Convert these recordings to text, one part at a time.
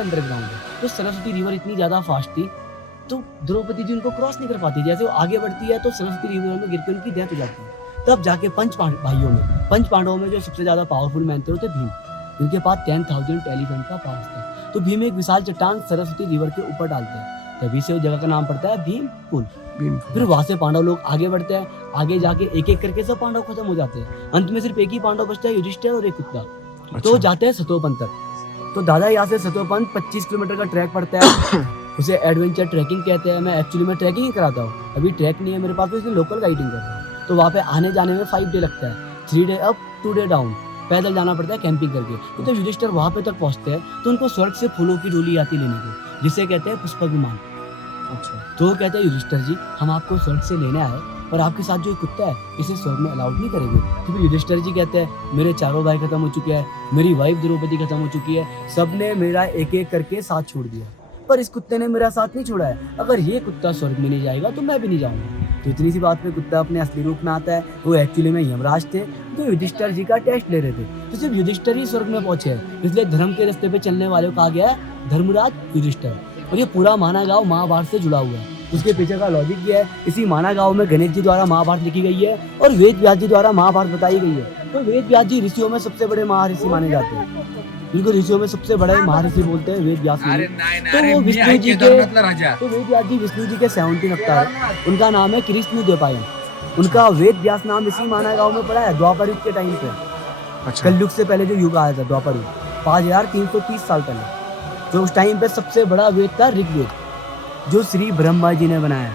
Underground है। तो Saraswati river इतनी ज़्यादा फास्ट थी, तो द्रौपदी जी उनको क्रॉस नहीं कर पाती। जैसे वो आगे बढ़ती है तो सरस्वती रिवर में गिर के उनकी डेथ हो जाती है। तब जाके पंच पांडवों में जो सबसे ज़्यादा पावरफुल मैन थे वो थे भीम। इनके पास 10,000 एलिफेंट का पावर था। तो भीम एक विशाल चट्टान सरस्वती रिवर के ऊपर डालते हैं, तभी से उस जगह का नाम पड़ता है भीम पुल। फिर वहां से पांडव लोग आगे बढ़ते हैं, आगे जाके एक एक करके सब पांडव खत्म हो जाते हैं। अंत में सिर्फ एक ही पांडव बचता है, युधिष्ठिर और एक कुत्ता। तो जाते हैं सतोपंथ तक। तो दादा यहाँ से सतोपंथ 25 किलोमीटर का ट्रैक पड़ता है। उसे एडवेंचर ट्रैकिंग कहते हैं। मैं एक्चुअली में ट्रैकिंग ही कराता हूँ, अभी ट्रैक नहीं है मेरे पास, तो इसलिए लोकल गाइडिंग कर रहा हूँ। तो वहाँ पे आने जाने में 5 डे लगता है, 3 डे अप 2 डे डाउन, पैदल जाना पड़ता है कैंपिंग करके। तो युधिष्ठिर वहाँ पे तक पहुँचते हैं तो उनको स्वर्ग से फूलों की डोली आती लेने को, जिसे कहते हैं पुष्पक विमान। अच्छा। तो वो कहते हैं युधिष्ठिर जी हम आपको स्वर्ग से लेने आए, और आपके साथ जो कुत्ता है इसे स्वर्ग में अलाउड नहीं करेंगे। तो फिर युधिष्ठिर जी कहते हैं मेरे चारों भाई खत्म हो चुके हैं, मेरी वाइफ द्रौपदी खत्म हो चुकी है, सबने मेरा एक एक करके साथ छोड़ दिया, पर इस कुत्ते ने मेरा साथ नहीं छोड़ा है। अगर ये कुत्ता स्वर्ग में नहीं जाएगा तो मैं भी नहीं जाऊंगा। तो इतनी सी बात पे कुत्ता अपने असली रूप में आता है। वो एक्चुअली में यमराज थे जो युधिष्ठिर जी का टेस्ट ले रहे थे। तो सिर्फ युधिष्ठिर ही स्वर्ग में पहुंचे हैं, इसलिए धर्म के रास्ते पे चलने वाले को कहा गया है धर्मराज युधिष्ठिर। और ये पूरा माना गाँव महाभारत से जुड़ा हुआ है। उसके पीछे का लॉजिक ये है, इसी माना गाँव में गणेश जी द्वारा महाभारत लिखी गई है और वेद व्यास जी द्वारा महाभारत बताई गई है। तो वेद व्यास जी ऋषियों में सबसे बड़े महर्षि माने जाते हैं। इनको ऋषियों में सबसे बड़े महर्षि बोलते हैं वेद व्यास जी। तो वो विष्णु जी के, तो वेद व्यास जी विष्णु जी के 17 अवतार है। उनका नाम है कृष्ण द्वैपायन। उनका वेद व्यास नाम इसी माना गाँव में पड़ा है द्वापर युग के टाइम पे। अच्छा। कलयुग से पहले जो युग आया था द्वापर युग, 5330 साल पहले, तो उस टाइम पे सबसे बड़ा वेद था ऋग्वेद, जो श्री ब्रह्मा जी ने बनाया।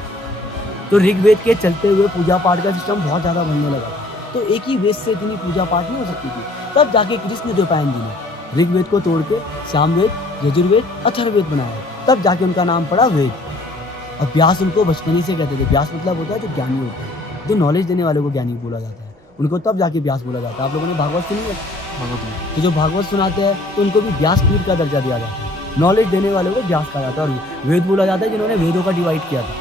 तो ऋग्वेद के चलते हुए पूजा पाठ का सिस्टम बहुत ज़्यादा बनने लगा। तो एक ही वेद से इतनी पूजा पाठ नहीं हो सकती थी। तब जाके कृष्ण द्वैपायन जी ने ऋग्वेद को तोड़ के सामवेद, यजुर्वेद, अथर्ववेद बनाया। तब जाके उनका नाम पड़ा वेद। और व्यास उनको बचपन ही से कहते थे। व्यास मतलब होता है जो ज्ञानी होता है, जो नॉलेज देने वाले को ज्ञानी बोला जाता है, उनको तब जाके व्यास बोला जाता है। आप लोगों ने भागवत सुनी है? तो जो भागवत सुनाते हैं तो उनको भी व्यासपीठ का दर्जा दिया जाता है। नॉलेज देने वाले को व्यास कहा जाता है। और वेद बोला जाता है जिन्होंने वेदों का डिवाइड किया था,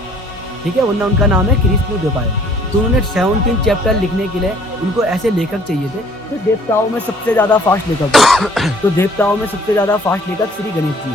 ठीक है, वरना उनका नाम है कृष्ण द्वैपायन। तो उन्होंने 17 चैप्टर लिखने के लिए उनको ऐसे लेखक चाहिए थे जो देवताओं में सबसे ज़्यादा फास्ट लेखक तो देवताओं में सबसे ज़्यादा फास्ट लेखक श्री गणेश जी,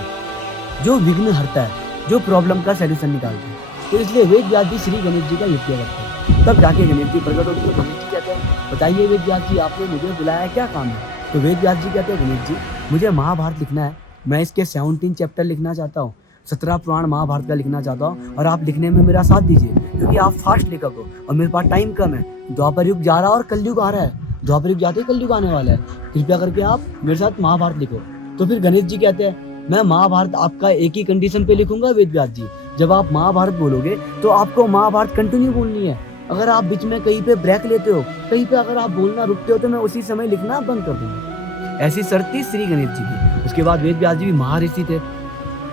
जो विघ्न हरता है, जो प्रॉब्लम का सलूशन निकालते हैं। तो इसलिए वेद व्यास जी श्री गणेश जी का युक्ति करते हैं। तब जाके गणेश जी प्रकट होते हैं। गणेश जी कहते हैं बताइए वेद व्यास जी आपने मुझे बुलाया, क्या काम है? तो वेद व्यास जी कहते हैं गणेश जी मुझे महाभारत लिखना है, मैं इसके 17 चैप्टर लिखना चाहता हूँ, 17 पुराण महाभारत का लिखना चाहता हूँ, और आप लिखने में मेरा साथ दीजिए क्योंकि आप फास्ट लेखक हो और मेरे पास टाइम कम है। द्वापर युग जा रहा है और कलयुग आ रहा है, द्वापर युग जाते ही कलयुग आने वाला है, कृपया करके आप मेरे साथ महाभारत लिखो। तो फिर गणेश जी कहते हैं मैं महाभारत आपका एक ही कंडीशन पे लिखूंगा वेद व्यास जी, जब आप महाभारत बोलोगे तो आपको महाभारत कंटिन्यू बोलनी है। अगर आप बीच में कहीं पे ब्रेक लेते हो, कहीं पे अगर आप बोलना रुकते हो, तो मैं उसी समय लिखना बंद कर दूंगा। ऐसी शर्त थी श्री गणेश जी की। उसके बाद वेद व्यास जी भी महर्षि थे,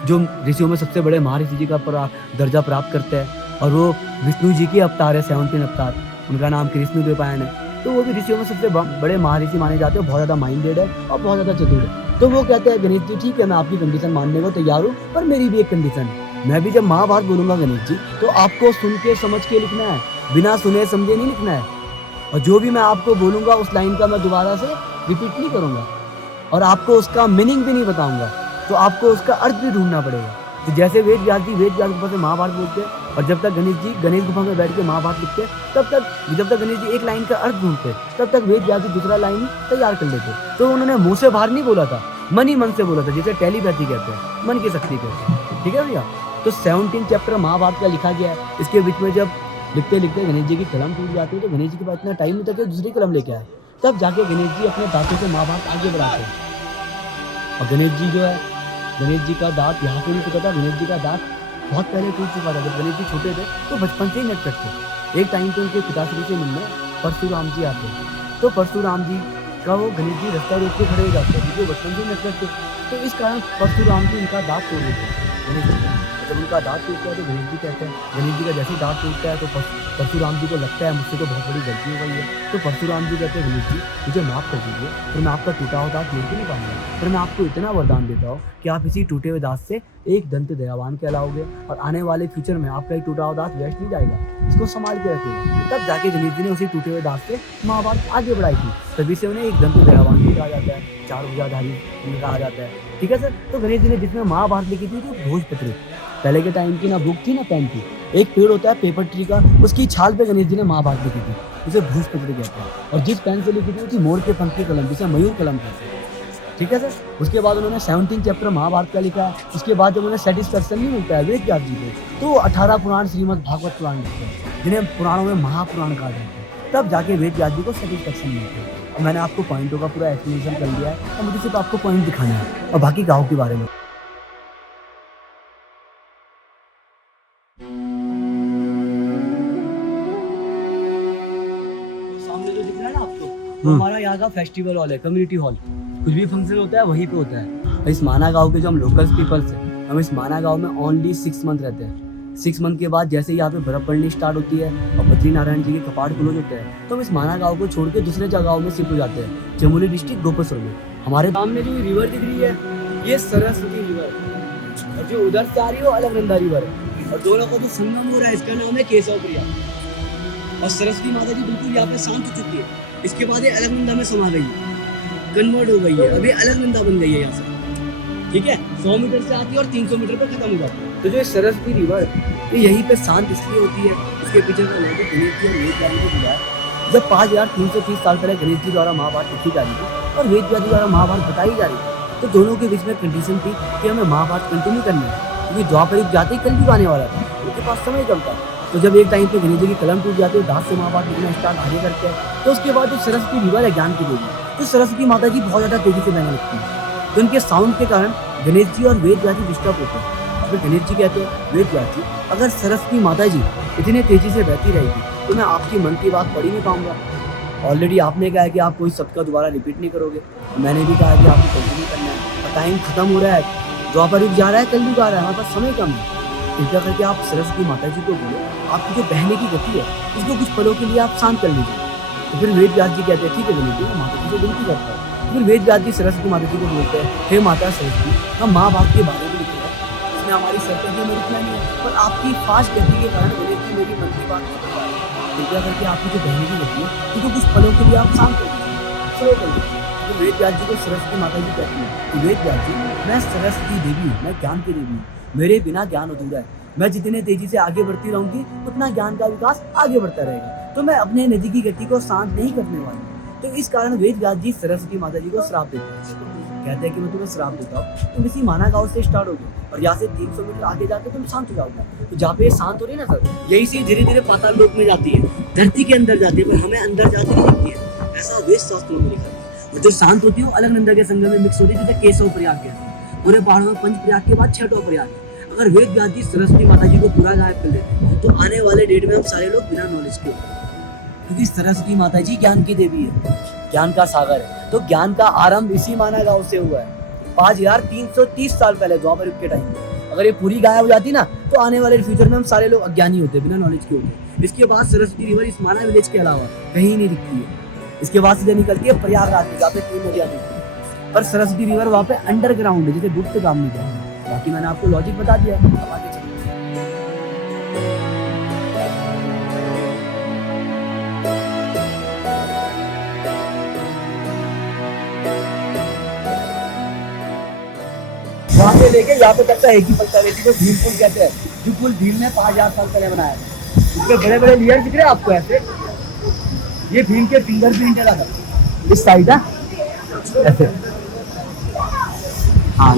जो ऋषियों में सबसे बड़े महर्षि जी का दर्जा प्राप्त करते हैं, और वो विष्णु जी के अवतार है, 17 अवतार। उनका नाम कृष्ण द्वैपायन है। तो वो भी ऋषियों में सबसे बड़े महर्षि माने जाते हैं। बहुत ज़्यादा माइंडेड है और बहुत ज़्यादा चतुर है। तो वो कहते हैं गणेश जी ठीक है मैं आपकी कंडीशन मानने को तैयार हूँ, पर मेरी भी एक कंडीशन है। मैं भी जब महाभारत बोलूँगा गणेश जी, तो आपको सुन के समझ के लिखना है, बिना सुने समझे नहीं लिखना है। और जो भी मैं आपको बोलूँगा उस लाइन का मैं दोबारा से रिपीट नहीं करूँगा, और आपको उसका मीनिंग भी नहीं बताऊँगा, तो आपको उसका अर्थ भी ढूंढना पड़ेगा। तो जैसे वेद व्यास गुफा से महाभारत बोलते हैं, और जब तक गणेश जी गणेश गुफा में बैठ के महाभारत लिखते हैं, जब तक गणेश जी एक लाइन का अर्थ ढूंढते, तब तक वेद व्यास जी दूसरा लाइन तैयार कर लेते। तो उन्होंने मुंह से बाहर नहीं बोला था, मन ही मन से बोला था, जिसे टेलीपैथी कहते हैं, मन की शक्ति कहते हैं, ठीक है भैया। तो 17 चैप्टर महाभारत का लिखा गया है। इसके बीच में जब लिखते लिखते गणेश जी की कलम टूट जाती है, तो गणेश जी के पास इतना टाइम नहीं था कि दूसरी कलम लेके आए। तब जाके गणेश जी अपने दांतों से महाभारत आगे बढ़ाते हैं। और गणेश जी जो है, गणेश जी का दांत यहाँ पे नहीं टूटा था, गणेश जी का दांत बहुत पहले टूट चुका था। जब गणेश जी छोटे थे तो बचपन से ही नटखट थे। एक टाइम पे उनके पिताश्री से मिलने परशुराम जी आते हैं, तो परशुराम जी का वो गणेश जी रास्ता रोक के खड़े हो जाते हैं क्योंकि बचपन से ही नटखट थे। तो इस कारण परशुराम जी उनका दांत तोड़ देते हैं गणेश जी। जब उनका दांत टूटता है तो गणेश जी कहते हैं, गणेश जी का जैसे दांत टूटता है तो परशुराम जी को लगता है मुझसे तो बहुत बड़ी गलती हो गई है। तो परशुराम जी कहते हैं गणेश जी मुझे माफ़ कर दीजिए, फिर मैं आपका टूटा हुआ दांत जोड़ के नहीं पाऊंगा, फिर मैं आपको इतना वरदान देता हूँ कि आप इसी टूटे हुए दांत से एक दंत दयावान कहलाओगे, और आने वाले फ्यूचर में आपका एक टूटा हुआ दांत वेस्ट नहीं जाएगा, इसको संभाल के रखेगा। तब जाके गणेश जी ने उसी टूटे हुए दांत से महाभारत आगे बढ़ाई थी। तभी से उन्हें एक दंत दयावान भी कहा जाता है, 4 भुजाधारी कहा जाता है। ठीक है सर। तो गणेश जी ने जिसमें महाभारत लिखी थी, तो भोजपत्र, पहले के टाइम की ना बुक थी ना पेन थी, एक पेड़ होता है पेपर ट्री का, उसकी छाल पे गणेश जी ने महाभारत लिखी थी, उसे भोजपत्र कहते हैं। और जिस पेन से लिखी थी वो थी मोर के पंख की कलम, जिसे मयूर कलम कहते हैं। ठीक है सर। उसके बाद उन्होंने 17 चैप्टर महाभारत का लिखा। उसके बाद जब उन्हें सेटिस्फेक्शन नहीं मिलता है वेद व्यास जी को, तो 18 पुराण श्रीमद् भागवत पुराण लिखते हैं, जिन्हें पुराणों में महापुराण कहा जाता है। तब जाके वेद व्यास जी को सेटिस्फेक्शन मिलता है। अब मैंने आपको पॉइंटों का पूरा एक्सप्लेनेशन कर दिया है, और मुझे सिर्फ आपको पॉइंट दिखाना है और बाकी गाँव के बारे में। सामने जो दिख रहा है ना आपको, वो हमारा यहाँ का फेस्टिवल हॉल है, कम्युनिटी हॉल। कुछ भी फंक्शन होता है वहीं पे होता है। इस माना गांव के जो हम लोकल पीपल्स हैं, हम इस माना गांव में ओनली 6 मंथ रहते हैं। 6 मंथ के बाद जैसे ही यहाँ पे बर्फ पड़नी स्टार्ट होती है और बद्री नारायण जी के कपाट क्लोज होते हैं, तो हम इस माना गांव को छोड़ के दूसरे जगहों में शिफ्ट हो जाते हैं, चमोली डिस्ट्रिक्ट गोपेश्वर में। हमारे सामने जो रिवर दिख रही है, ये सरस्वती रिवर, और जो उधर से आ रही है वो अलकनंदा रिवर है, और दोनों का जो संगम हो रहा है इसका नाम है केशव प्रिया। और सरस्वती माता जी बिल्कुल यहाँ पे शांत हो चुकी है। इसके बाद ये अलकनंदा में समा गई है, कन्वर्ट हो गई है, अभी अलकनंदा बन गई है यहाँ से। ठीक है, 100 मीटर से आती है और 300 मीटर पे खत्म हो जाती है। तो जो सरस्वती रिवर ये यहीं पे शांत इसलिए होती है, इसके पीछे का लॉजिक गणेश जी और वेद व्यास जी को जुड़ा है। जब 5330 साल पहले गणेश जी द्वारा महाभारत लिखी जा रही थी और वेद व्यास जी द्वारा महाभारत बताई जा रही थी, तो दोनों के बीच में कंडीशन थी कि हमें महाभारत कंटिन्यू करनी है, क्योंकि द्वापर युग जाते ही कलयुग आने वाला था, उनके पास समय कम था। तो जब एक टाइम पे गणेश जी की कलम टूट जाती है, दास से महाभारत लिखना स्टार्ट आगे करते हैं, तो उसके बाद जो सरस्वती रिवर है ज्ञान की देवी, तो सरस्वती माता जी बहुत ज़्यादा तेजी से बहने लगती है। तो उनके साउंड के कारण गणेश जी और वेद व्यास जी डिस्टर्ब होते हैं। फिर गणेश जी कहते हैं, वेद व्यास जी अगर सरस्वती माता जी इतनी तेजी से बहती रहेगी तो मैं आपकी मन की बात पढ़ ही नहीं पाऊंगा। ऑलरेडी आपने कहा है कि आप कोई शब्द का दोबारा रिपीट नहीं करोगे, मैंने भी कहा कि आपको कंटिन्यू करना है, और टाइम खत्म हो रहा है, द्वापर युग जा रहा है, कलयुग आ रहा है, हमारे पास समय कम है। कृपया करके आप सरस्वती माता जी को बोलो, आपकी जो बहने की गति है उसको कुछ पलों के लिए आप शांत कर लीजिए। तो फिर वेद व्यास जी कहते हैं, ठीक है गणेश जी, मैं माता जी से विनती करता हूँ। फिर वेद व्यास जी सरस्वती माता जी को बोलते हैं, हे माता सरस्वती, हम महाभारत के बारे में लिखे हैं, इसमें हमारी सरस्वती में लिखना नहीं है, पर आपकी फास्ट गति के कारण गणेश जी मेरी मन की बात नहीं कर पा रही। कृपया करके आपकी जो बहने की गति है उसको कुछ पलों के लिए आप शांत कर दीजिए, स्लो कर दीजिए। तो वेद व्यास जी को सरस्वती माता जी कहती है कि वेद व्यास जी, मैं सरस्वती देवी हूँ, मैं ज्ञान की देवी हूँ, मेरे बिना ज्ञान अधूरा है। मैं जितने तेजी से आगे बढ़ती रहूंगी उतना ज्ञान का विकास आगे बढ़ता रहेगा, तो मैं अपने नदी की गति को शांत नहीं करने वाली। तो इस कारण वेद व्यास जी सरस्वती माता जी को श्राप देते हैं, कहते हैं कि मैं तुम्हें श्राप देता हूँ, तुम इसी माना गांव से स्टार्ट होगे और यहाँ से 300 मीटर आगे जाके तुम शांत हो जाओगे। तो जहाँ पे शांत हो रही है ना सर, यही से धीरे धीरे पाताल लोक में जाती है, धरती के अंदर जाती है, पर हमें अंदर जाती नहीं दिखती है, ऐसा वेद शास्त्रों में लिखा है। और जो शांत होती है वो अलकनंदा के संगम में मिक्स होती है, जिसे केशव प्रयाग कहते हैं। पूरे पहाड़ों में 5 प्रयाग के बाद 6वां प्रयाग है। अगर वेद व्यास जी सरस्वती माता जी को पूरा गायब कर देते तो आने वाले डेट में हम सारे लोग बिना नॉलेज के होते, क्योंकि सरस्वती माता जी ज्ञान की देवी है, ज्ञान का सागर है। तो ज्ञान का आरंभ इसी माना गांव से हुआ है 5330 साल पहले द्वापर युग के टाइम में। अगर ये पूरी गायब हो जाती ना, तो आने वाले फ्यूचर में हम सारे लोग अज्ञानी होते, बिना नॉलेज के होते। इसके बाद सरस्वती रिवर इस माना विलेज के अलावा कहीं नहीं दिखती है। इसके बाद सीधे निकलती है प्रयागराज में, जहाँ पे 3 नदियां दिखती है, पर सरस्वती रिवर वहाँ पे अंडरग्राउंड है, जैसे गुप्त गाम नहीं जाए। बाकी मैंने आपको लॉजिक बता दिया है, अब आगे चलिए। वहाँ से लेके यहाँ पे तक का एक ही पत्ता है, जिसको भीम पुल कहते हैं, जो पुल भीम ने 5000 साल पहले बनाया था। इसके बड़े बड़े लेयर दिख रहे हैं आपको ऐसे, ये भीम के फिंगरप्रिंट है, इस साइड है ऐसे, हाँ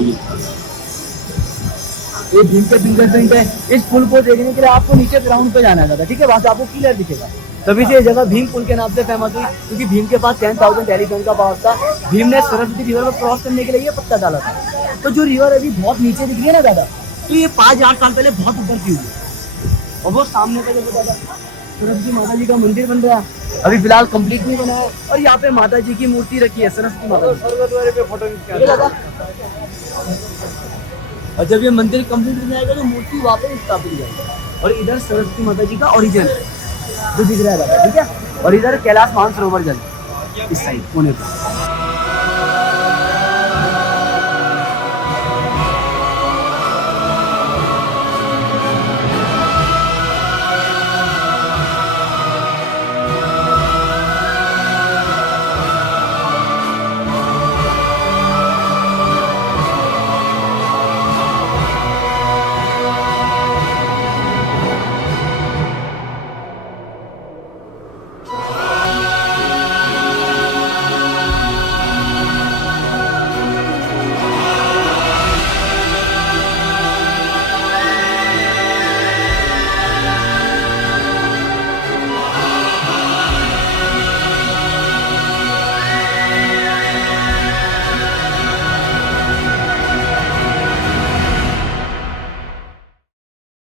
ये भीम के फिंगरप्रिंट है। इस पुल को देखने के लिए आपको नीचे ग्राउंड पे जाना था, ठीक है, वहां से आपको क्लियर दिखेगा। तभी से ये जगह भीम पुल के नाम से फेमस हुई, क्योंकि भीम के पास 10,000 एलिफेंट का पावर था। भीम ने सरस्वती रिवर में क्रॉस करने के लिए ये पत्ता डाला था। तो जो रिवर अभी बहुत नीचे दिख रही है ना दादा, तो ये 5000 साल पहले बहुत ऊपर की हुई, और वो सामने का जो दादा सरस्वती माता जी का मंदिर बन रहा है, अभी फिलहाल कंप्लीट नहीं बना है, और यहाँ पे माता जी की मूर्ति रखी है, सरस्वती माता जी। फोटो, और जब ये मंदिर कंप्लीट हो जाएगा तो मूर्ति वहाँ पे स्थापित हो जाएगी। और इधर सरस्वती माता जी का ओरिजिन जो दिख रहा है, ठीक है, और इधर कैलाश मानसरोवर जल इस साइड कोने पर।